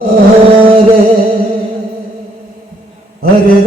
Hara Hara